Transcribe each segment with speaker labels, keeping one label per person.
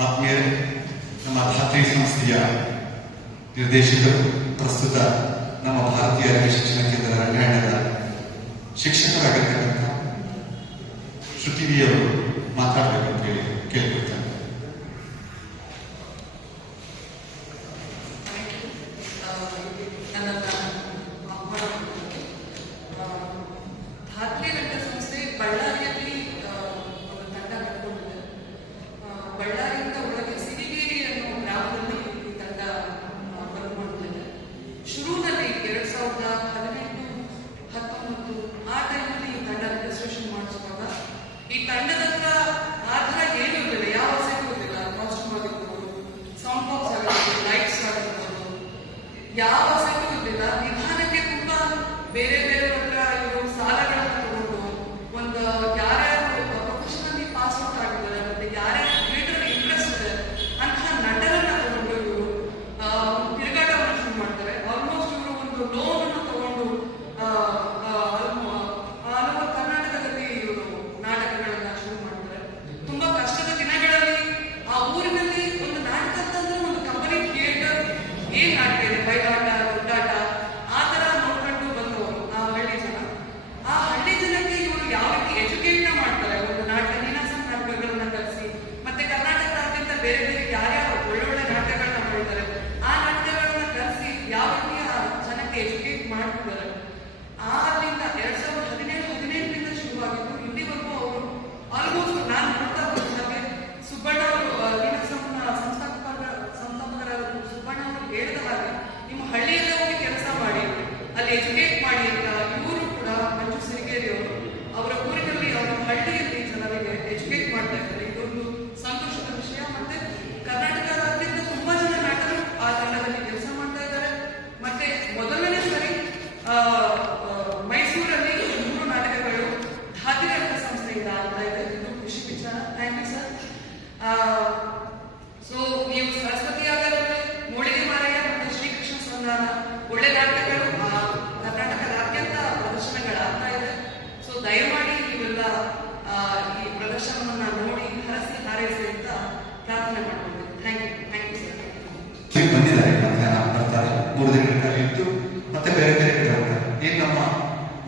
Speaker 1: ಆತ್ಮೀಯರು ನಮ್ಮ ಧಾತ್ರಿ ಸಂಸ್ಥೆಯ ನಿರ್ದೇಶಕರು, ಪ್ರಸ್ತುತ ನಮ್ಮ ಭಾರತೀಯ ಅರಣ್ಯ ಶಿಕ್ಷಣ ಕೇಂದ್ರ ರಂಗಾಯಣದ ಶಿಕ್ಷಕರಾಗಿರ್ತಕ್ಕಂಥ ಶ್ರುತಿವಿಯವರು ಮಾತಾಡಬೇಕಂತ ಹೇಳಿ ಕೇಳ್ಕೊಳ್ತಾರೆ
Speaker 2: ಯಾವ ಸಿಗುವುದಿಲ್ಲ ನಿಧಾನಕ್ಕೆ ತುಂಬಾ ಬೇರೆ ಬೇರೆ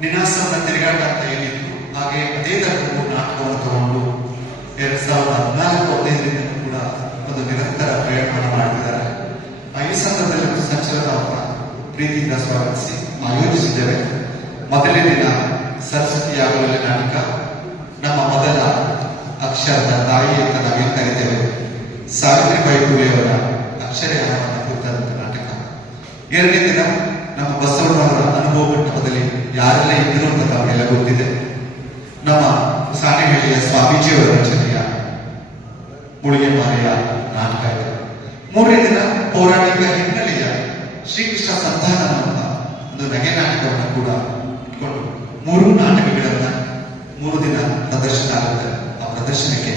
Speaker 1: ನಿನಾಸವನ್ನು ತಿರುಗಾಟ ಏನಿತ್ತು? ಹಾಗೆ ಅದೇ ತರಹವು ನಾಟಕವನ್ನು ತಗೊಂಡು ಎರಡ್ ಸಾವಿರದ ಹದಿನಾಲ್ಕು ಹದಿನೈದರಿಂದ ಕೂಡ ಒಂದು ನಿರಂತರ ಪ್ರಯತ್ನ ಮಾಡಿದ್ದಾರೆ ಈ ಸಂದರ್ಭದಲ್ಲಿ ಸಂಚಲನ ಅವರ ಪ್ರೀತಿಯಿಂದ ಸ್ವಾಗತಿಸಿ ಆಯೋಜಿಸಿದ್ದೇವೆ. ಮೊದಲೇ ದಿನ ಸರಸ್ವತಿ ನಾಟಕ. ನಮ್ಮ ಮೊದಲ ಅಕ್ಷರದ ತಾಯಿ ಅಂತ ನಾವು ಕರಿತೇವೆ? ಸಾವಿತ್ರಿ ಬೈಪುರಿಯವರ ಪುರಿಯವರ ಅಕ್ಷರಯಾನವನ್ನು ಕುರಿತಂತ ನಾಟಕ. ಎರಡನೇ ದಿನ ನಮ್ಮ ಬಸವಣ್ಣವರ ಅನುಭವ ಮಂಟಪದಲ್ಲಿ ಯಾರೆಲ್ಲ ಇದ್ರು ಅಂತ ತಮಗೆಲ್ಲ ಗೊತ್ತಿದೆ. ನಮ್ಮ ಸಾನೆಹಳ್ಳಿಯ ಸ್ವಾಮೀಜಿಯವರ ರಚನೆಯ ಮುಳುಗೆ ಮಾರೆಯ ನಾಟಕ ಇದೆ ಮೂರನೇ ದಿನ ಪೌರಾಣಿಕ ಹಿನ್ನೆಲೆಯ ಶ್ರೀಕೃಷ್ಣ ಸಂಧಾನ ಅಂತ ಒಂದು ನಗೆ ನಾಟಕವನ್ನು ಕೂಡ ಇಟ್ಕೊಂಡು ಮೂರು ನಾಟಕಗಳನ್ನ ಮೂರು ದಿನ ಪ್ರದರ್ಶನ ಆಗುತ್ತೆ. ಆ ಪ್ರದರ್ಶನಕ್ಕೆ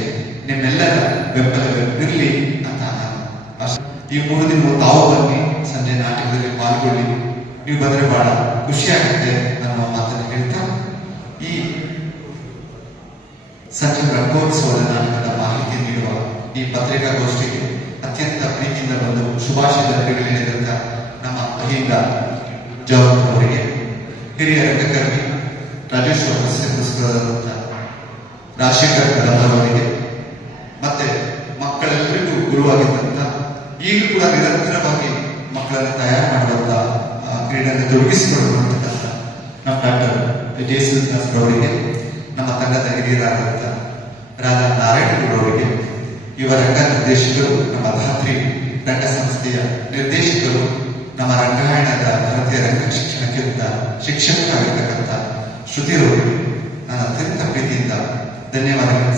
Speaker 1: ನಿಮ್ಮೆಲ್ಲರ ಬೆಂಬಲವಿರಲಿ ಅಂತ ನಾನು ಈ ಮೂರು ದಿನ ತಾವು ಬನ್ನಿ, ಸಂಜೆ ನಾಟಕದಲ್ಲಿ ಪಾಲ್ಗೊಳ್ಳಿ. ನೀವು ಬಂದ್ರೆ ಬಹಳ ಖುಷಿಯಾಗುತ್ತೆ ನಮ್ಮ ಮಾತನ್ನು ಹೇಳ್ತಾ. ಈ ಸಚಿನ್ ರಂಗೋತ್ಸವದ ನಾಟಕದ ಮಾಹಿತಿ ನೀಡುವ ಈ ಪತ್ರಿಕಾಗೋಷ್ಠಿಗೆ ಅತ್ಯಂತ ಪ್ರೀತಿಯಿಂದ ಬಂದು ಶುಭಾಶಯ ಹೇಳಿದಂತ ನಮ್ಮ ಅಹಿಂದ ಜವಾಬ್ ಅವರಿಗೆ. ಹಿರಿಯ ರಂಗಕರ್ಮಿ ರಾಜೇಶ್ವರ ಪುರಸ್ಕೃತ ಪುರಸ್ಕೃತರಾದಂಥ ರಾಜಶೇಖರ್ ಮತ್ತೆ ಮಕ್ಕಳೆಲ್ಲರಿಗೂ ಗುರುವಾಗಿದ್ದಂತ, ಈಗಲೂ ಕೂಡ ನಿರಂತರವಾಗಿ ಮಕ್ಕಳನ್ನು ತಯಾರು ಮಾಡುವಂತ ಕ್ರೀಡೆಯನ್ನು ತೊಡಗಿಸಿಕೊಳ್ಳುವಂತಕ್ಕಂಥ ನಮ್ಮ ಡಾಕ್ಟರ್ ಶ್ರೀನಿವಾಸ್ ಅವರಿಗೆ ನಮ್ಮ ತಂಡದ ಹಿರಿಯರಾದಂಥ ರಾಧಾ ನಾರಾಯಣ ಅವರಿಗೆ ಯುವ ರಂಗ ನಿರ್ದೇಶಕರು, ನಮ್ಮ ಧಾತ್ರಿ ರಂಗ ಸಂಸ್ಥೆಯ ನಿರ್ದೇಶಕರು, ನಮ್ಮ ರಂಗಾಯಣದ ಭಾರತೀಯ ರಂಗ ಶಿಕ್ಷಣ ಕೇಂದ್ರದ ಶಿಕ್ಷಕರಾಗಿರ್ತಕ್ಕಂಥ ಶ್ರುತಿರವರಿಗೆ ನಾನು ಅತ್ಯಂತ ಪ್ರೀತಿಯಿಂದ ಧನ್ಯವಾದಗಳು